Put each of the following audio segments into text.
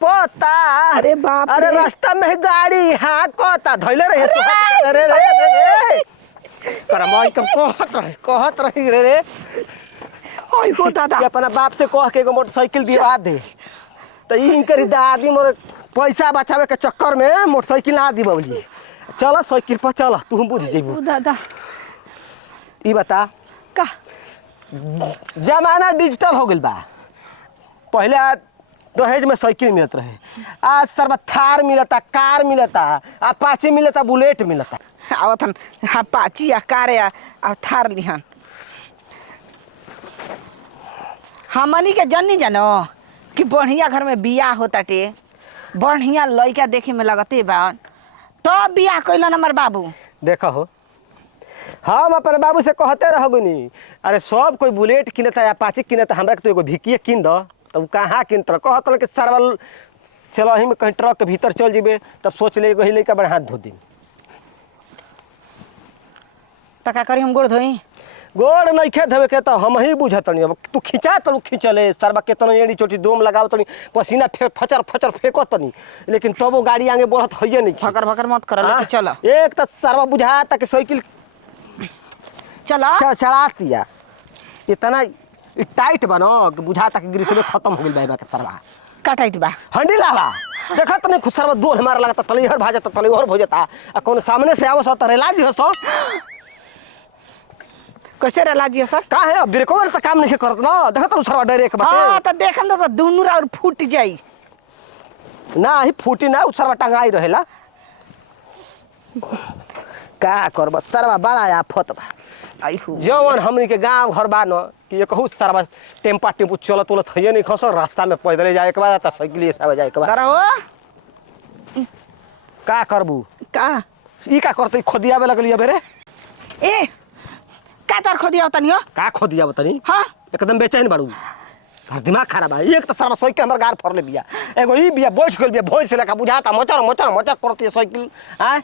पोता। अरे बाप अरे रे। रास्ता में गाड़ी हाँ कोता धइले रहे सोहत रे रे पर मैं कहत रही रे ओय हो दादा कि अपना बाप से कह के एगो मोटरसाइकिल दिवा दे तो इनकर दादी मोर पैसा बचावे के चक्कर में मोटरसाइकिल ना दिबवली। चल साइकिल पर चल तू बुझ जेबू। ओ दादा ई बता का जमाना डिजिटल हो गइल बा। पहले दहेज में साइकिल मिलत रहे, आज सर्व थार मिलता, कार मिलता, अपाची मिलता, बुलेट मिलता। आवत हन हाँ पाची आ कार आ थार लिहन हमनी के जन्नी जानो कि बढ़िया घर में बियाह होताटे बढ़िया लड़का देखे में लगते बा तो बियाह कइलन हमर बाबू। देखा हो हम अपने बाबू से कहते रहोगनी अरे सब कोई बुलेट किनता या अपाची किनता, हमरा के तो एगो भिकिए किन दो। तब कहाँ किनत कहत कि सरवल चलो ही में कहीं ट्रक के भीतर चल जीबे तब सोच ले गही लेके बड़े हाथ धो दी। तो का करी हम गोड़ धोई गोड़ नहीं खे धोवे के तो हम ही बुझतनी। अब तू खिंचा तू खिंचले सरबा केतनो एड़ी चोटी दोम लगावतनी पसीना फचर फचर फेंकतनी लेकिन तब वो गाड़ी आगे बढ़त हइए नहीं। फकर फकर मत कर लेके चल एक तो सरबा बुझाता कि साइकिल चला चलातिया इतना टाइट बनो कि बुझाता कि ग्रीस में खत्म हो गइल बा के सरबा कटाइट बा हंडी लावा देखा तने खुद सरबा दो हमारा लगता तले हर भाजता तले और भोजता आ कौन सामने से आवस त रेलाज हसो कैसे रेला जी सर का है ब्रेको वाला काम नहीं करत ना। देखा तू सरबा डायरेक्ट बाटे हां तो देखम तो दुनु और फूट जाई ना ही फूटी ना सरबा टंगाई रहेला। का करब सरबा बड़ा आफत बा। आई हो जवन हमनी के गांव घर बा न कि एकहु सरबा टेम्पा टेम्पू चलत उलत हइए नहीं खसो रास्ता में पैदल जाए के बाद त साइकिल से जाए के बाद करो का करबू का ई का करते खोदियावे लगलिए बेरे ए का तार खोदिया तनी हो का खोदियावे तनी हां एकदम बेचैन बाड़ू घर दिमाग खराब है। एक तो सरबा साइकिल हमर गार फरले बिया एगो ई बिया बैठ गेल बिया भोज से लेका बुझाता मचर मचर मचर करती है साइकिल। हां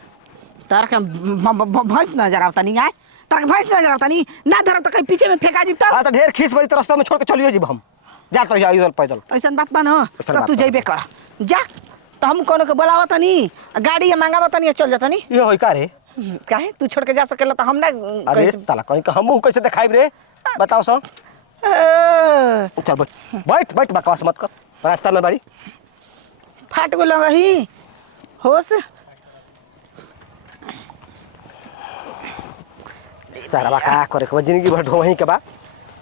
तार के भैंस नजर आवता नहीं आए तार के भैंस नजर आवता नहीं ना धरब तो कहीं पीछे में फेंका दी आ त ढेर खीस बड़ी रास्ता में छोड़ के चलियो जीब हम जात रहिया इधर पैदल ऐसा बात बा न ऐसन तो बात तू बा। जइबे कर जा तो हम कोनो के बोलावत नहीं गाड़ी मंगावत नहीं चल जाता नहीं ये होई का रे काहे तू छोड़ के जा सकेला तो हम ना अरे साला कहीं का हमहू कैसे दिखाई रे बताओ सो चल बैठ बैठ बैठ बकवास मत कर रास्ता में बाड़ी फाट गो लगही होश सारा का करे के जिंदगी भर ढोही के बा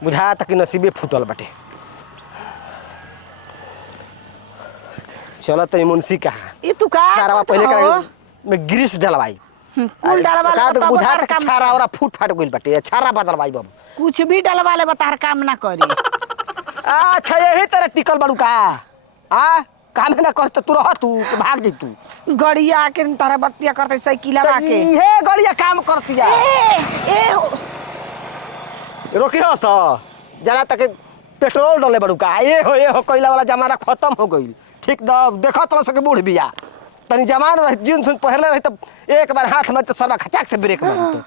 बुझा तक नसीबे फूटल बाटे। चलो तनी मुंशी कहा ये तू का सारा पहले का में ग्रीस डलवाई कुल डालवा ले तो बताओ बुझा तार तक काम छारा और फूट फाट गइल बाटे छारा बदलवाई बम। कुछ भी डालवा ले बतार काम ना करी अच्छा यही तरह टिकल बाड़ू का आ काम ना करत तू रह तू भाग जी तू गड़िया के तारा बतिया करते साइकिलवा के इहे गड़िया काम करतिया ए रोकी हो सो जला तक पेट्रोल डले बाड़ू का ये हो कोयला वाला जमाना खत्म हो गइल। ठीक देखो तो सके बूढ़ बिया तनी जमान रह जींस पहले रही तब एक बार हाथ में तो सरबा खचाक से ब्रेक मार दे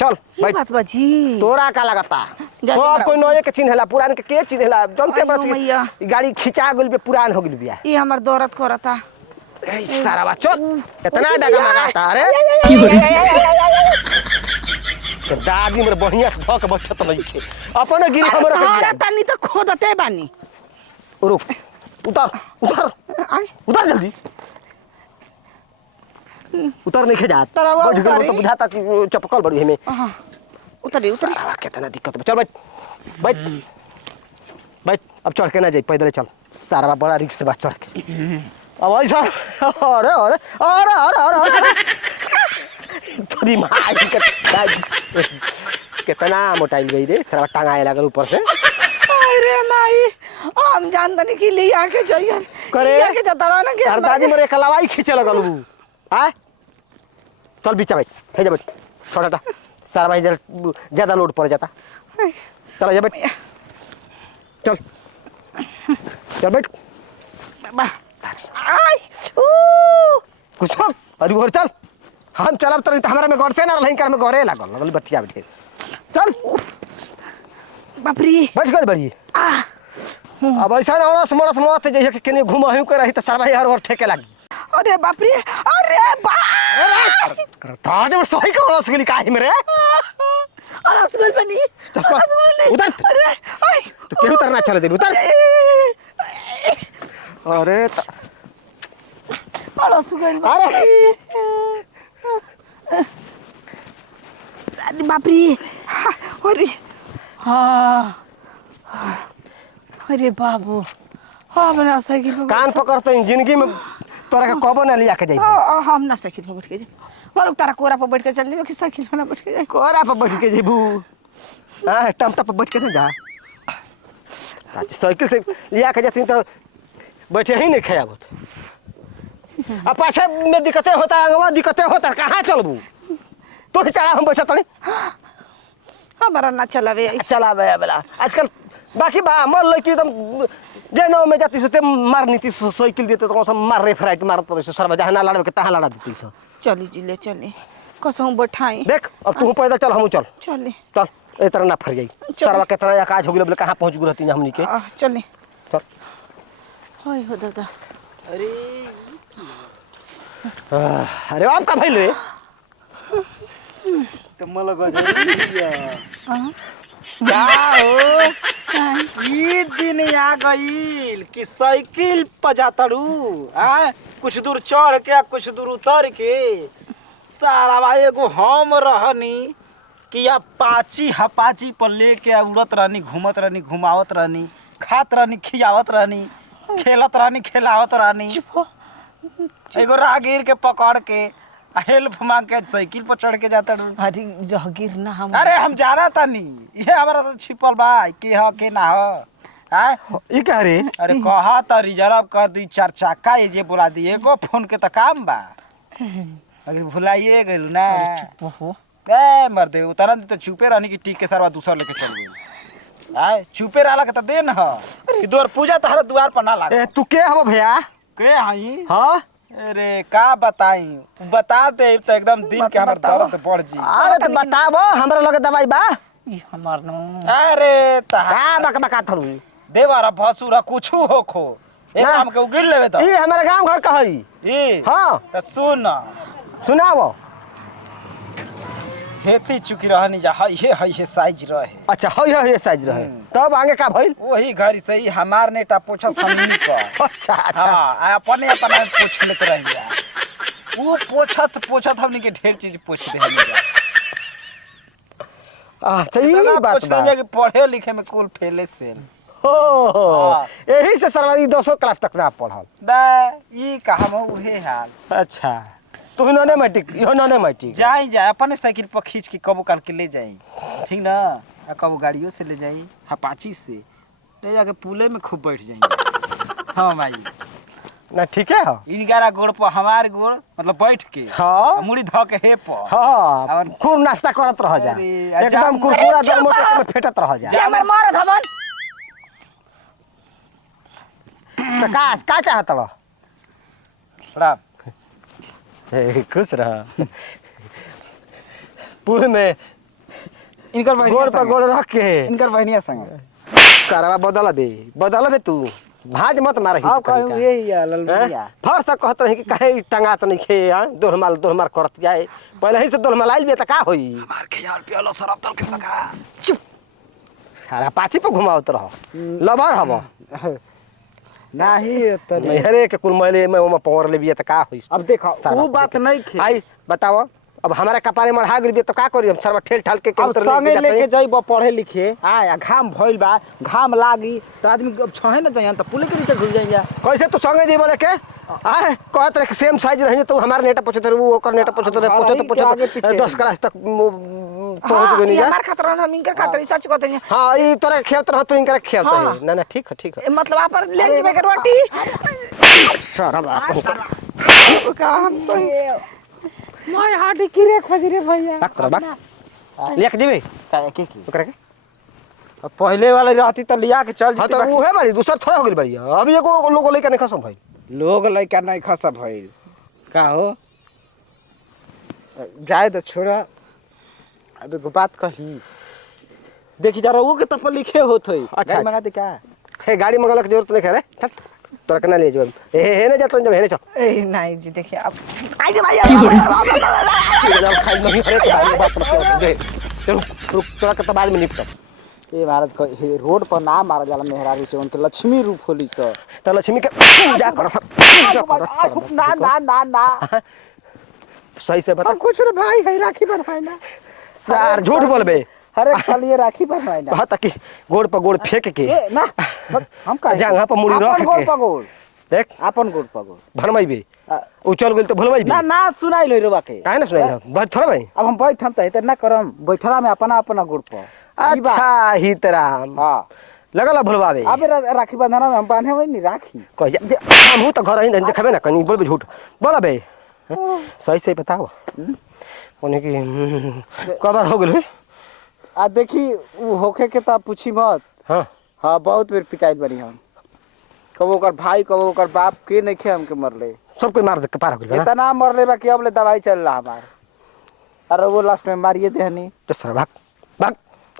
चल ये बैठ बात बाजी तोरा का लगता जा सब जा कोई नए के चिन्हला पुरान के चिन्हला जानते अयो बस मैया। गाड़ी खिंचा गइल बे पुरान हो गइल बिया ये हमर दौरत करता ए सारा बच्चो कितना डगा लगाता अरे के दादी मेरे बढ़िया से धक बैठत नहीं खे अपन गिरी हमर तारा तनी तो खोदते बानी रुक उतर उतर आई उतर जल्दी उतर नहीं जा तोरा वो बैठ गइल उतारी? तो बुझाता कि चपकल बड़ी हमें हां उतरी उतरी सारा कितना दिक्कत चल बैठ बैठ बैठ अब चढ़ के ना जाई पैदल चल सारा बड़ा रिक्स बा चढ़ के अब ऐसा अरे अरे अरे अरे अरे थोड़ी मार के कितना मोटाइल गई रे सारा टांगाए लागल ऊपर से अरे माई हम जानतनी कि ले आके जाइए करे आके जाता रहा ना कि हर दादी मेरे कलावाई खींचे लगल हूं हां चल बीचा बैठ हे जा बैठ छोटा सारा भाई ज्यादा लोड पड़ जाता चल जा बैठ चल चल बैठ आई कुछ अरे और चल हम चलब तो हमारा में गड़ते ना रही कर में गड़े लगल बच्चिया बैठे चल बाप रे बैठ गल बड़ी अब ऐसा ना मरस मत जैसे कि केने घुमहियो के रही त सरवा यार और ठेके लागी अरे बाप रे अरे बाप करता जब सही का रस गेली काहे मेरे रसगुल बनी उधर अरे आई तो केहू तरना चले दे उधर अरे रसगुल अरे अरे बाप रे अरे हाँ अरे बाबू हाँ बना साइकिल पे कान पकड़ते जिंदगी में तोरा के कबो ना लिया के जाई हम ना साइकिल पे बैठ के जाए वो लोग तारा कोरा पे बैठ के चल कि साइकिल पे ना बैठ के जाए कोरा पे बैठ के जेबू हां टमटा पे बैठ के ना जा साइकिल से लिया के जाती तो बैठे ही नहीं खायाबत अब पाछे में दिक्कतें होता आगवा दिक्कतें होता कहाँ चलबू तो ही चला हम बैठा तनी हमारा ना चलावे चलावे वाला आजकल बाकी बा मर लड़की एकदम जेनो में जाती से मार नीति साइकिल देते तो सब मार रेफराइट मारत पड़े सर्व जहाँ ना लड़े के तहाँ लड़ा देती से चली जिले चले कसम बैठाई देख अब तू पैदल चल हम चल चले चल ए तरह ना फर जाई सर्व कितना या काज हो गेल कहाँ पहुँच गई रहती हमनी के चले चल हाय हो दादा अरे आप का भइल रे कमल गजरिया क्या हो ई दिन आ गईल कि साइकिल पर जातड़ू आ कुछ दूर चढ़ के कुछ दूर उतर के सारा भाई एगो हम रहनी कि अपाची हपाची पर लेके उड़त रहनी घूमत रहनी घुमावत रहनी खात रहनी खियावत रहनी खेलत रहनी खिलावत रहनी एगो राहगीर के पकड़ के हेल्प मांग के साइकिल पर चढ़ के जाता अरे जहगीर ना हम अरे हम जाना तानी ये हमारा से छिपल बा के ह के ना ह आय ई का रे अरे कहा त रिजर्व कर दी 4 चक्का ये जे बुला दी एगो फोन के त काम बा अगर भुलाइए गइलू ना चुप हो ए मर दे उतरन त चुपे रहनी कि टिक के सरवा दूसरा लेके चल गई आय चुपे रहला के त देन ह कि द्वार पूजा तहर द्वार पर ना लागे ए तू के हबो भैया के हई हां अरे का बताई बता दे त एकदम दिल के हमर दर्द बढ़ जी अरे तो बताबो हमरा लगे दवाई बा ई हमार नो अरे तहा का बक बका थरू देवारा भसुरा कुछू होखो एक ना। काम के उगिर लेबे त ई हमारे गांव घर का हई ई हां त सुन सुनाओ खेती चुकी रहनी जा हई साइज रहे अच्छा हई हई साइज रहे तब आगे का भइल वही घर से ही हमार नेटा पोछा समी का अच्छा अच्छा हां अपने अपना पोछ लेत रहिया वो पोछत हमनी के ढेर चीज पोछ दे हमनी अच्छा ई बात पोछ बा दे कि पढ़े लिखे में कुल फेले से हो हाँ। यही से सरवारी 200 क्लास तक ना पढ़ल बा ई कहम उहे हाल अच्छा तू नॉने मैट्रिक इहो नॉने मैट्रिक जाई अपने साइकिल पर खींच के कबो काल के ले जाई ठीक ना आ कबो गाड़ियों से ले जाई अपाची से ले जाके पुले में खूब बैठ जाई हाँ भाई ना ठीक है हो इनगारा गोड़ पर हमार गोड़ मतलब बैठ के हाँ मुड़ी ध के हे पर हाँ और- खूब नाश्ता करत रह जा अरे, एकदम कुरकुरा दल मोटे में फेटत रह जा ये हमर मारत हमन तो का चाहत रह राम खुश रह पुल में इनकर गोड़ पर गोड़ रख के इनकर बहनिया संग सारा बदल बे तू भाज मत मार हां कहू यही है ललबिया फर तक कहत रही कि काहे टंगात नहीं खे दोहमाल करत जाए पहले ही से दोहमाल आइल बे त का होई हमार खियाल पियालो शराब तल के लगा चुप सारा पाची पे घुमावत रह लबर हबो नाही तरी मेहरे के कुल मैले में ओमा पावर ले बिया त का होई अब देखो सारा वो बात नहीं खे आई बताओ अब हमारे कपारे मढ़ा गेल बे तो का करी हम सरवा ठेल ठाल के अब उतर संगे जाते लेके जाइबो पढ़े लिखे आ घाम भइल बा घाम लागी त आदमी अब छहे न जाइए त पुले के नीचे घुस जाइए कैसे तू संगे जी बोले के आए कहत रहे सेम साइज रही तो हमारे नेटा पहुंचत रहे वो ओकर नेटा पहुंचत रहे हाँ, पहुंचत आगे पीछे। 10 क्लास तक पहुंच गई ये जा हमार खतरा हम इनकर खतरा सच कहते हैं हां ई तोरा खेत रह तू इनकर खेत हाँ। है ना ठीक है ए, मतलब आप पर लंच में करवाटी सरवा का हम तो मैं हाडी किरे खोज रे भैया बाक तोरा बाक लेके जेबे काहे के की ओकरा के अब पहले वाले रहती त लिया के चल हां जती तो उहे बारी दूसर थोड़ा हो गेल बारी अभी एगो लोग लेके नहीं खसम भाई लोग लइका नहीं खसा भइल का हो जाए तो छोड़ा अब एगो बात कही देखी जरा वो के तो पर लिखे होत होई अच्छा। मंगा दे का हे गाड़ी मंगल के जरूरत नहीं है रे चल तोरा केना ले जेब हे ने जात जब हे ने चल ए नहीं जी देखिए अब आई जे भाई खाई नहीं अरे के बात मत दे चल रुक तोरा के तो बाद में निपट ए महाराज रोड पर ना मारा जाला मेहरारू से उनके लक्ष्मी रूप होली स तो लक्ष्मी के पूजा कर ना ना ना ना सही से बता कुछ रे भाई है राखी बनवाई ना सार झूठ बोलबे हर एक साल ये राखी बनवाई ना कहा तक गोड़ पर गोड़ फेंक के ए ना हम का जंघा पर मुड़ी रख गोड़ के पगोड़ देख अपन गोड़ पगोड़ भरमैबे उ चल गेल तो भुलमैबे ना ना सुनाई लो रे के काहे ना सुनाई बैठ थोड़ा भाई अब हम बैठम त इतना करम बैठला में अपना अपना गोड़ पर अच्छा हितराम हां लगल भुलवावे अबे राखी बंधना में हम बांधे होई नहीं राखी कह जा हम तो घर ही नहीं देखबे ना कनी बोलबे झूठ बोला बे सही से बताओ ओने की कबर हो गेल आ देखी उ होखे के त पूछी मत हां हां बहुत बेर पिटाई बनी हम कबो ओकर भाई कबो ओकर बाप के नहीं खे हमके मरले सब कोई मार दे के पार हो गेल इतना मरले बा कि अब ले दवाई चल रहा हमार अरे वो लास्ट में मारिए देहनी तो सर भाग भाग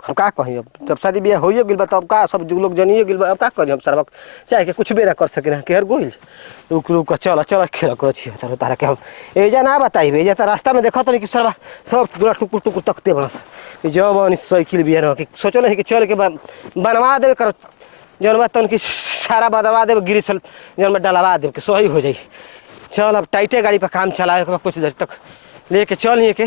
हम का कही अब जब शादी बियाह होइए गेल बा तब का सब लोग जानिए गेल बा अब का करी हम सर भाग चाहे के कुछ भी ना कर सके ना केहर गोइल रुक रुक चल चल खेल कर छी तारा के हम एजा ना बताई एजा त रास्ता में देखत नहीं कि सरवा सब पूरा टुकुर टुकुर तकते बस जब साइकिल बिया रह के सोचो नहीं कि चल के बनवा देवे कर जौन बात तन की सारा बदलवा देवे गिरिसल जौन में डलवा देवे के सही हो जाई चल अब टाइटे गाड़ी पर काम चलावे के कुछ देर तक लेके चल के